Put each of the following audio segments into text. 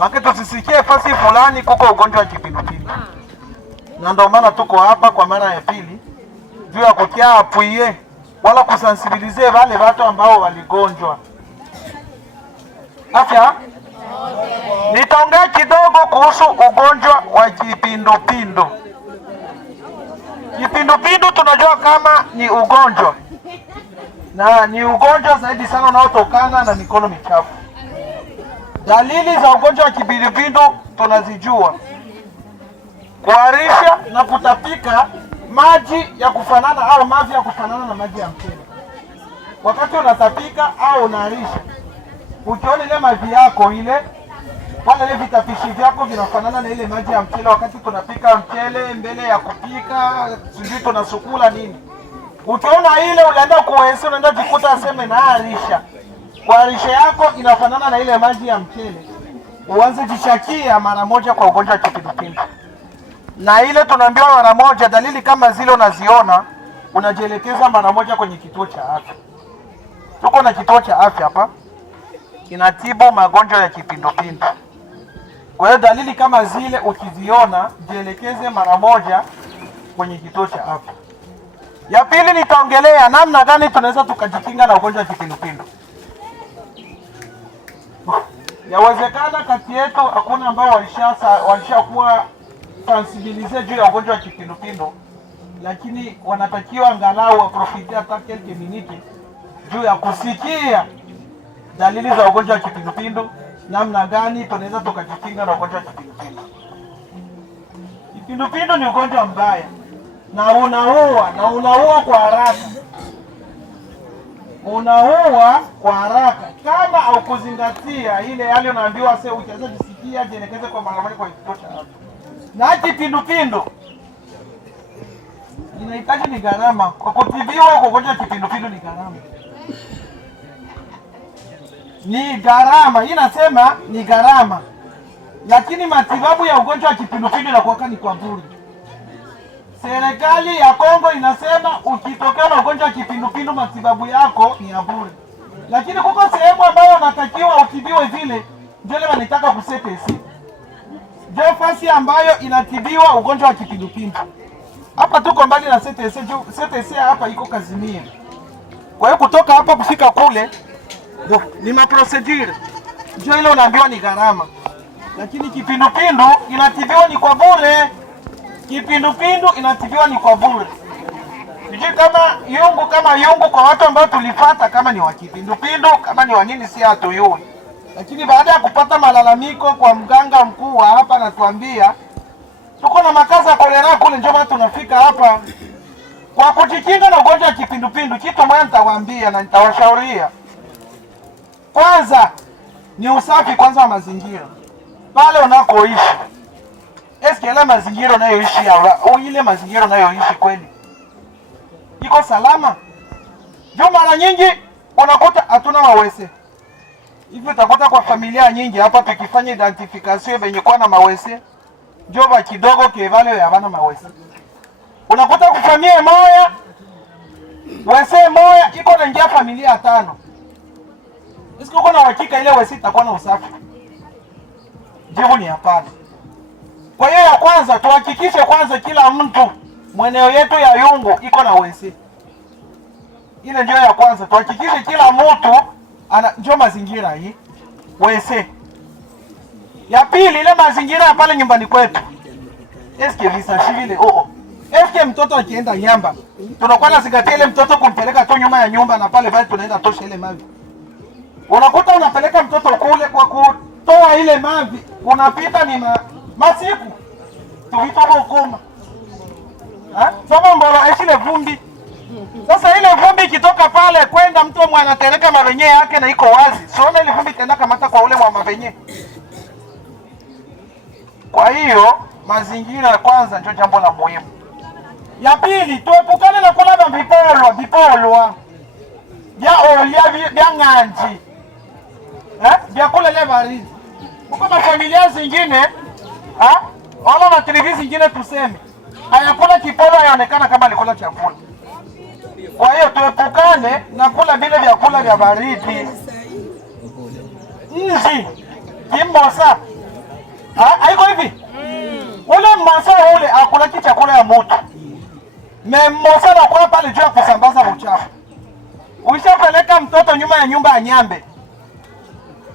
Maki tusisikie fasi fulani kuko ugonjwa wa kipindupindu. Na ndio maana tuko hapa kwa mara ya pili juu ya kukia apuie wala kusensibilize wale watu ambao waligonjwa. Afya? Nitaongea kidogo kuhusu ugonjwa wa kipindupindu. Kipindupindu tunajua kama ni ugonjwa. Na ni ugonjwa zaidi sana unaotokana na mikono michafu. Dalili za ugonjwa wa kipindupindu tunazijua: kuharisha na kutapika maji ya kufanana au mavi ya kufanana na maji ya mchele. Wakati unatapika au unaharisha, ukiona ile mavi yako ile wala ile vitapishi vyako vinafanana na ile maji ya mchele, wakati tunapika mchele mbele ya kupika sijui tunasukula nini, ukiona ile unaenda kuweza, unaenda jikuta aseme na harisha, kuharisha yako inafanana na ile maji ya mchele, uanze jishakia mara moja kwa ugonjwa wa kipindupindu. Na ile tunaambiwa mara moja, dalili kama zile unaziona, unajielekeza mara moja kwenye kituo cha afya. Tuko na kituo cha afya hapa kinatibu magonjwa ya kipindupindu. Kwa hiyo dalili kama zile ukiziona, jielekeze mara moja kwenye kituo cha afya. Ya pili, nitaongelea namna gani tunaweza tukajikinga na ugonjwa wa kipindupindu. Yawezekana kati yetu hakuna ambao walishakuwa sensibilize juu ya ugonjwa wa kipindupindu, lakini wanatakiwa angalau waprofite hata quelques minutes juu ya kusikia dalili za ugonjwa wa kipindupindu, namna gani tunaweza tukajikinga na ugonjwa wa kipindupindu. Kipindupindu ni ugonjwa mbaya na unaua kwa haraka. Unaua kwa haraka kama haukuzingatia ile hali unaambiwa sasa, ukianza kusikia jielekeze kwa mara moja kwa kituo cha afya. Na kipindupindu inahitaji ni gharama. Kwa kutibiwa kwa ugonjwa wa kipindupindu ni gharama. Ni gharama, hii nasema ni gharama. Lakini matibabu ya ugonjwa wa kipindupindu inakuwa ni kwa bure. Serikali ya Kongo inasema ukitokea na ugonjwa wa kipindupindu matibabu yako ni ya bure. Lakini kuko sehemu ambayo unatakiwa utibiwe vile, ndio ile wanataka ku CTC. Ndio fasi ambayo inatibiwa ugonjwa wa kipindupindu. Hapa tuko mbali na CTC, CTC hapa iko Kazimia. Kwa hiyo kutoka hapa kufika kule ni procedure. Ndio ile unaambiwa ni gharama. Lakini kipindupindu inatibiwa ni kwa bure. Kipindupindu inatibiwa ni kwa bure. Sijui kama yungu kwa watu ambao tulipata kama ni wa kipindupindu, kama ni wa nini si hatuyui. Lakini baada ya kupata malalamiko kwa mganga mkuu wa hapa anatuambia tuko na makaza kolera kule, ndio maana tunafika hapa kwa kujikinga na ugonjwa wa kipindupindu. Kitu moja nitawaambia na nitawashauria. Kwanza ni usafi kwanza wa mazingira. Pale unakoishi, eske ile mazingira unayoishi ile mazingira unayoishi kweli iko salama? Ndio mara nyingi unakuta hatuna mawese. Hivi utakuta kwa familia nyingi hapa tukifanya identification venye kwa na mawese, ndio ba kidogo kevale ya bana mawese. Unakuta kwa familia moja wese moja iko na ingia familia 5. Eske uko na hakika ile wese itakuwa na usafi? Jibu ni hapana. Kwa hiyo ya kwanza tuhakikishe kwanza kila mtu mweneo yetu ya Yungu iko na wese. Ile ndio ya kwanza, tuhakikishe kila mtu ndio mazingira hii wese. Ya pili, ile mazingira pale nyumbani kwetu, eske visashi vile eske mtoto akienda nyamba tunakuwa nazingatia ile mtoto kumpeleka tu nyuma ya nyumba na pale bali tunaenda tosha ile mavi. Unakuta unapeleka mtoto kule kwa kutoa ile mavi, unapita ni masiku tuitoa ukoma. Sasa mbona ile vumbi. Sasa ile vumbi ikitoka pale kwenda mtu mwanatereka mavenye yake na iko wazi. Siona ile vumbi tena kamata kwa ule mwa mavenye. Kwa hiyo mazingira kwanza ndio jambo la muhimu. Ya pili, tuepukane na kula vipolwa. Ya olia vya nganji. Vya kula ile baridi. Huko mafamilia zingine, wala na televisheni zingine tuseme, hayakula kipolo yaonekana kama alikula chakula. Kwa hiyo tuepukane na kula vile vyakula vya baridi. Nzi, kimbosa, Haiko hivi. Ule mmosa ule akula chakula ya moto. Mmosa na kwa pale juu ya kusambaza uchafu. Ushapeleka mtoto nyuma ya nyumba ya nyambe.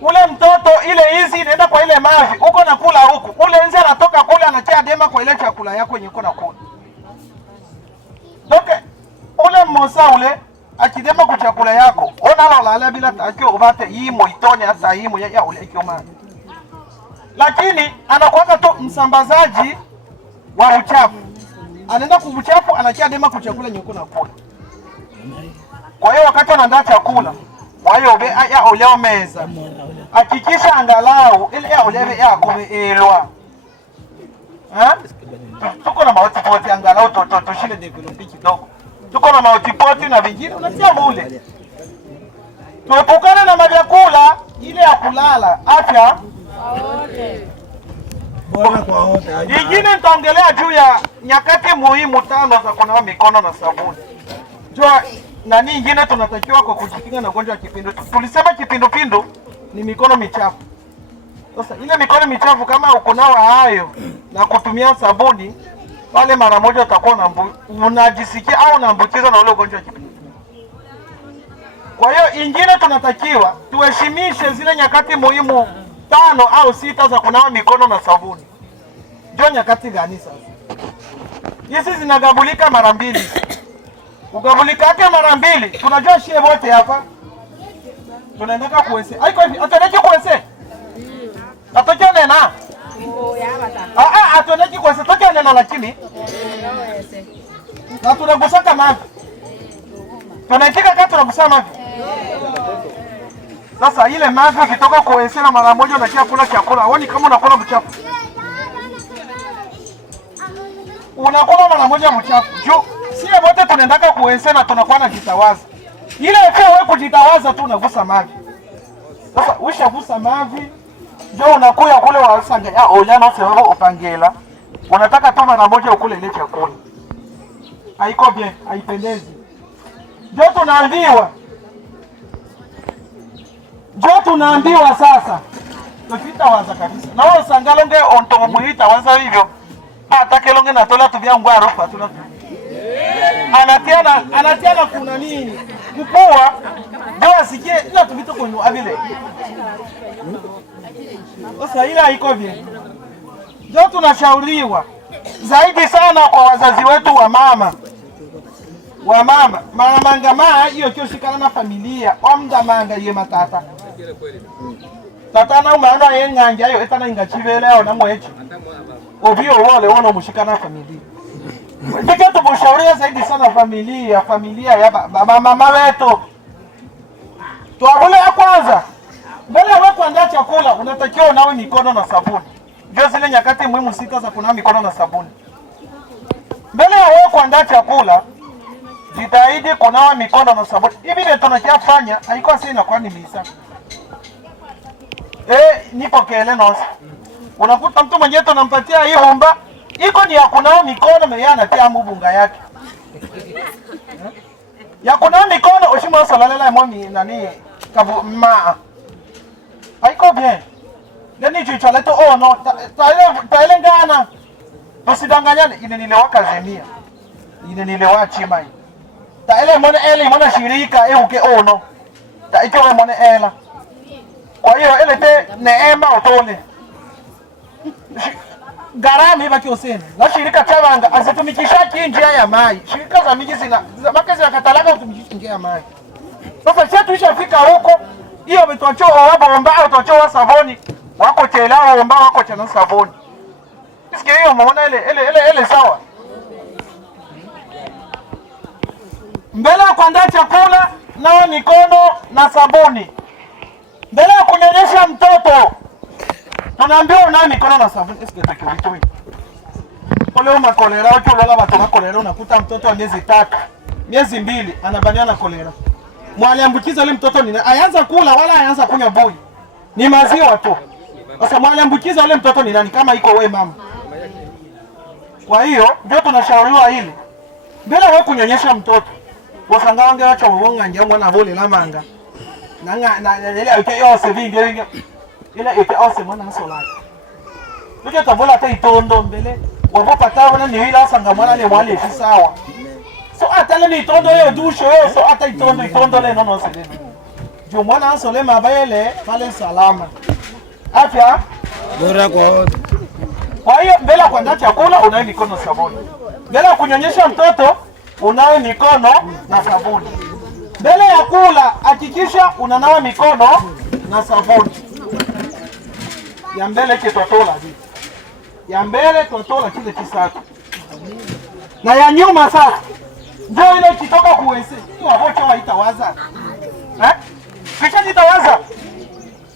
Ule mtoto ile hizi inaenda kwa ile mavi, uko na kula huku. Ule nje anatoka kule anatia dema kwa ile chakula yako yenye uko na kula. Donc ule mmosa ule akidema kwa chakula yako, ona lala bila takio ubate yimo itone hata yimo ya ule ikioma. Lakini anakuwa tu msambazaji wa uchafu. Anaenda kubuchafu anatia dema kwa chakula yenye uko na kula. Kwa hiyo wakati anaandaa chakula, kwa hiyo be ya oleo meza. Hakikisha angalau ile ya oleo yako elwa. Tuko na maotipoti angalau tushile develop kidogo. Tuko na maotipoti na vingine unatia mule. Tuepukane na mavyakula ile ya kulala afya. Bora kwa wote. Ingine nitaongelea juu ya nyakati muhimu 5 za kunawa mikono na sabuni. Jua nani ingine tunatakiwa kwa kujikinga na ugonjwa wa kipindu. Tulisema kipindupindu ni mikono michafu. Sasa ile mikono michafu kama ukunawa hayo na kutumia sabuni, pale mara moja utakuwa unajisikia au unaambukizwa na ule ugonjwa wa kipindupindu. Kwa hiyo ingine tunatakiwa tuheshimishe zile nyakati muhimu 5 au 6 za kunawa mikono na sabuni. Ndio nyakati gani sasa? Hizi zinagabulika mara 2. Ugabulika yake mara 2. Tunajua shie wote hapa. Tunaendaka kuwese. Haiko hivi, atoneki kuwese. Atoke nena. Atoneki kuwese, toke nena lakini. Na tunagusaka mavi. Tunaitika kama tunagusa mavi. Sasa ile mavi ukitoka kuwese na mara moja unakia kula chakula, huoni kama unakula mchafu. Unakula mara moja mchafu. Juu sie wote tunaendaka kuwese na tunakuwa na jitawaza. Ile pia wewe kujitawaza tu unagusa mavi. Sasa ushagusa mavi, ndio unakuya kule wasanga ya onyana sababu upangela. Unataka tu mara moja ukule ile chakula. Haiko bien, haipendezi. Ndio tunaambiwa sasa. Tukitawaza kabisa. Na wewe sangalonge ontomuita waza hivyo. Atakelonge na tola tuvya ngwaro kwa tola. Anatiana kuna nini? Kupua ndio asikie ila tuvito kwenye abile. Sasa ile haiko bien. Ndio tunashauriwa zaidi sana kwa wazazi wetu wa mama. Mama ngama hiyo kioshikana na familia, omda manga ye matata. Tata na umana yenganja yo etana ingachivele au namwechi. Obio wale wana mushikana familia. Ndike tubushauria zaidi sana familia ya mama wetu. Tuabule ya kwanza. Mbele ya kuandaa chakula unatakiwa unawe mikono na sabuni. Ndio zile nyakati muhimu 6 za kunawa mikono na sabuni. Mbele ya kuandaa chakula jitahidi kunawa mikono na sabuni. Hivi ndio tunachofanya, haiko sina kwa ni misa. Nipo kele nosa. Unakuta mtu mwenyewe tunampatia hii humba, iko ni ya kunawa mikono na yeye anatia mbunga yake. Ya kunawa mikono ushimo salalela mwami nani kabu maa. Haiko bien. Nani chicho leto no, taile ngana. Tusidanganyane, ile nilewaka zemia. Ile nilewa chima hii. Taile mwana shirika uke no. Taike mwana ela. Kwa hiyo ile te neema utole. Garami hivi kioseni. Na shirika chavanga azitumikisha njia ya mai. Shirika za miji makazi ya katalaga kutumikisha njia ya mai. Sasa sisi tulishafika huko, hiyo umetochoa wabomba au tochoa saboni. Wako chela wabomba wako chana saboni. Sikia hiyo umeona ile sawa. Mbele ya kuandaa chakula nawa mikono na sabuni. Mbele ya kunyonyesha mtoto tunaambiwa unawe mikono na sabuni. Eske tukivito hivi. Pole uma kolera watu wala watu na kolera unakuta mtoto wa miezi 3, miezi 2 anabania na kolera. Mwaliambukiza yule mtoto ni ayaanza kula wala ayaanza kunywa boi. Ni maziwa tu. Sasa mwaliambukiza yule mtoto ni nani kama iko wewe mama? Kwa hiyo ndio tunashauriwa hili. Mbele wewe kunyonyesha mtoto. Wasanga wange wacha wonga nje mwana vole la manga. Na ile yote yose vinge. Ile yote yose mwana nasolai. Uke tabola hata itondo mbele. Wapo patao na ni ila sanga mwana le mwale sawa. So atale ni itondo yo dusho yo so ata itondo le nono seleme. Jo mwana ansole mabayele pale salama. Afya bora kwa. Kwa hiyo mbele ya kuandaa chakula unawe mikono sabuni. Mbele ya kunyonyesha mtoto unawe mikono na sabuni. Mbele ya kula hakikisha unanawa mikono na sabuni. Ya mbele kitotola hivi. Ya mbele totola kile kisaka. Na ya nyuma sasa. Ndio ile kitoka kuwese. Kwa hocho haitawaza. Ukishajitawaza.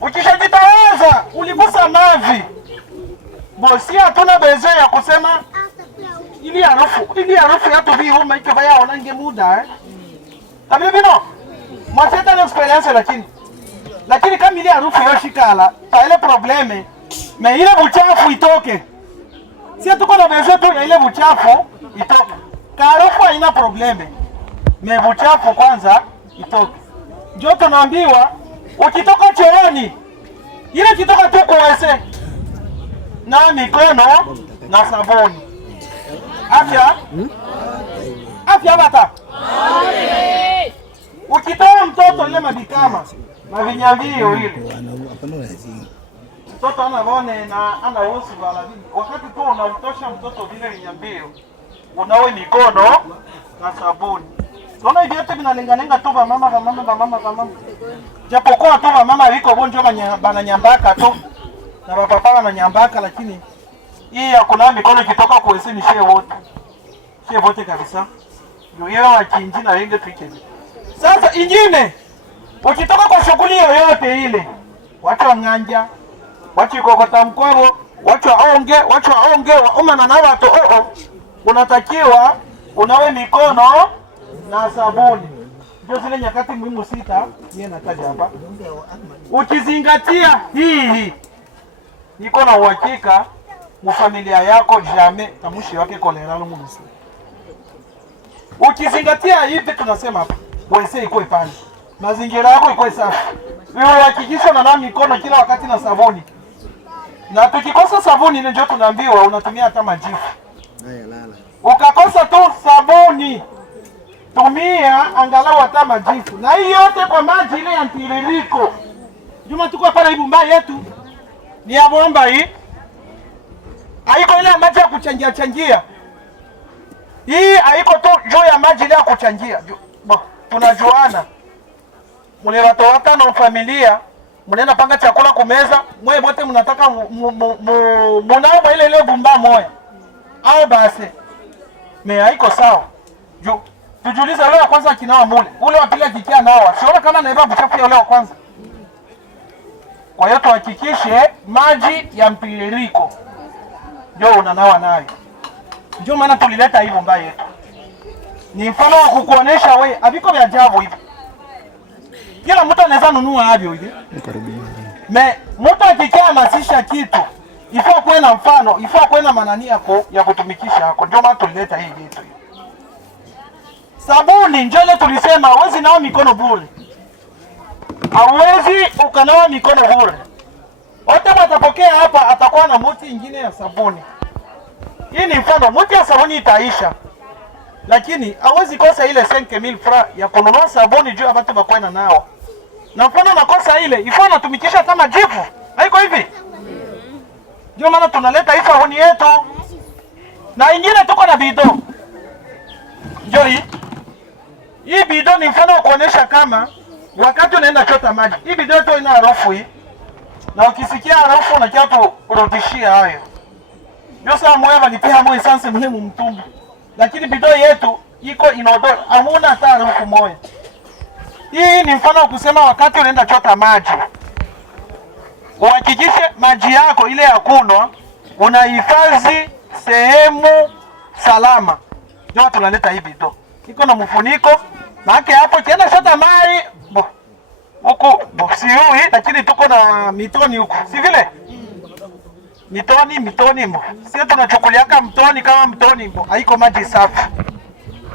Ukishajitawaza uligusa mavi. Bosi hatuna bezo ya kusema ili harufu ya tuvi huma iko baya onange muda Kabili bino. Mwacheta na experience lakini kama ile harufu yoshikala, ta ile probleme, me ile buchafu itoke. Si tuko na bezo tu ya ile buchafu itoke. Ka harufu haina probleme. Me buchafu kwanza itoke. Ndio tunaambiwa ukitoka chooni ile kitoka tu kuwese na mikono na sabuni. Afya bata. Ukitoa mtoto ile mabikama na vinyavio ile. Mtoto anaone na anahusu baladini. Wakati tu unamtosha mtoto vile vinyavio, unawe mikono na sabuni. Unaona hivi yote vinalenga tu ba mama. Japokuwa tu ba mama wiko bonjo bananyambaka tu. Na bapapa wananyambaka lakini hii ya kunawa mikono ikitoka kuwese ni shie wote kabisa. Ndio hiyo wakinji na wenge tuike. Sasa ingine ukitoka kwa shughuli yoyote ile, watu wanganja, watu kokota mkwabo, watu waonge, umana na watu unatakiwa unawe mikono na sabuni. Ndio zile nyakati muhimu sita yeye nataja hapa. Ukizingatia hii niko na uhakika mfamilia yako jamais tamushi wake kolera lo munisi. Ukizingatia hivi tunasema hapa, wese iko pale. Mazingira yako iko safi. Wewe hakikisha na mikono kila wakati na sabuni. Na tukikosa sabuni ndio tunaambiwa unatumia hata majifu. Ukakosa tu sabuni, tumia angalau hata majifu. Na hii yote kwa maji ile ya mtiririko. Juma tuko hapa hivi mbaya yetu. Ni ya bomba hii. Haiko ile maji ya kuchangia. Hii haiko tu juu ya maji ile ya kuchangia. Tunajuana. Mule watu watano familia, mnaenda panga chakula kumeza, mwe wote mnataka mnao ile bumba moja. Au basi. Me haiko sawa. Juu tujuliza leo kwanza kinawa mule. Ule wa pili kikia nawa. Siona kama naiba buchafu ya leo kwanza. Kwa hiyo tuhakikishe maji ya mtiririko ndio unanawa nayo. Ndio maana tulileta hii bomba yetu. Ni mfano wa kukuonesha wewe abiko vya ajabu hivi. Kila mtu anaweza nunua havyo hivi. Me mtu akikihamasisha kitu, ifaa kuwe na mfano, ifaa kuwe na manani yako ya kutumikisha yako. Ndio maana tulileta hii yetu. Sabuni ndio ile tulisema hawezi nao mikono bure. Hawezi ukanawa mikono bure. Wote watapokea hapa atakuwa na muti ingine ya sabuni. Hii ni mfano, muti ya sabuni itaisha. Lakini hawezi kosa ile 5000 francs ya kununua sabuni juu ya watu bakwenda nao. Na mfano nakosa ile, ifaa natumikisha kama jifu. Haiko hivi? Ndio maana tunaleta hii sabuni yetu. Na ingine tuko na bidon. Ndio hii. Hii bidon ni mfano kuonesha kama wakati unaenda chota maji. Hii bidon yetu ina harufu hii. Na ukisikia harufu na kiatu urudishia hayo. Ndio sawa mwewe nipea moyo sanse muhimu mtumbu. Lakini bidon yetu iko inodor, hamuna hata harufu moja. Hii ni mfano wa kusema wakati unaenda chota maji. Uhakikishe maji yako ile ya kunywa unahifadhi sehemu salama. Ndio tunaleta hii bidon. Iko na mfuniko, na yake hapo kienda chota maji huko siui, lakini tuko na mitoni huko. Si vile? Mitoni mbo. Sisi tunachukuliaka mtoni kama mtoni mbo. Haiko maji safi.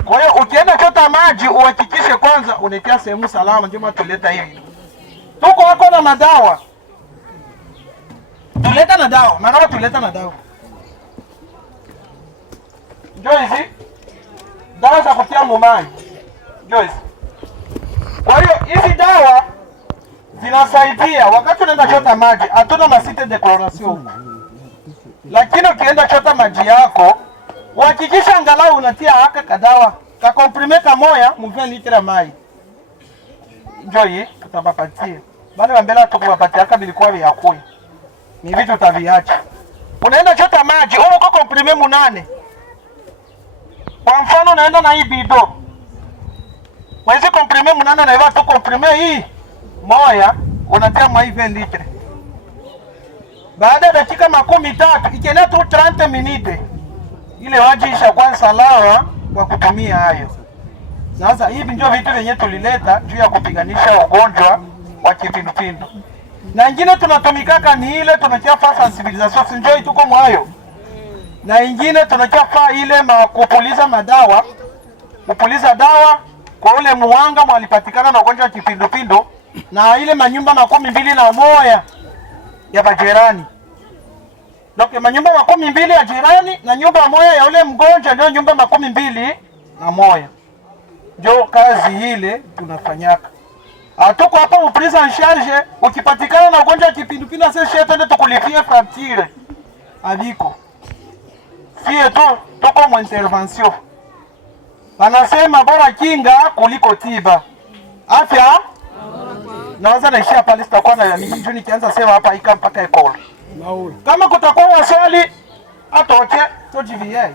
Kwa hiyo ukienda chota maji uhakikishe kwanza unetia sehemu salama, ndio tuleta hivi. Tuko wako na madawa. tuleta na dawa, maana tuleta na dawa. Joyce, dawa za kutia mumai. Joyce. Kwa hiyo hizi dawa zinasaidia wakati unaenda chota maji, hatuna masite declaration. Lakini ukienda chota maji yako, uhakikisha angalau unatia haka kadawa, ka comprime kamoya mu 20 litre mai. Joy, tutabapatia. Bale wambela tukuwapatia haka bilikuwa vya kuya. Ni vitu utaviacha. Unaenda chota maji, uko comprime munane. Kwa mfano unaenda na hii bido. Mwezi comprime munane na hiva tu comprime hii moya unatia mwa hii 20 litre. Baada ya dakika 13 ikienea tu 30 minute ile waji ishakuwa salama kwa kutumia hayo. Sasa hivi ndio vitu vyenye tulileta juu ya kupiganisha ugonjwa wa kipindupindu. Na ingine tunatumikaka ni ile tunakia fa sensibilisation, sinjoi tuko mwayo. Na ingine tunakia fa ile kupuliza madawa, kupuliza dawa kwa ule muwanga mwalipatikana na ugonjwa wa kipindupindu, na ile manyumba 21 ya bajirani. Ndio manyumba 12 ya jirani na nyumba moja ya ule mgonjwa, ndio nyumba 21. Ndio kazi ile tunafanyaka. Hatuko hapa uprise en charge, ukipatikana na ugonjwa wa kipindupindu sasa twende tukulipie facture. Abiko. Sie tu tuko mu intervention. Wanasema bora kinga kuliko tiba. Afya naweza naishia pale, sitakuwa na mimi nikianza sema hapa ika mpaka ekolo. Kama kutakuwa waswali atoke tujiviei.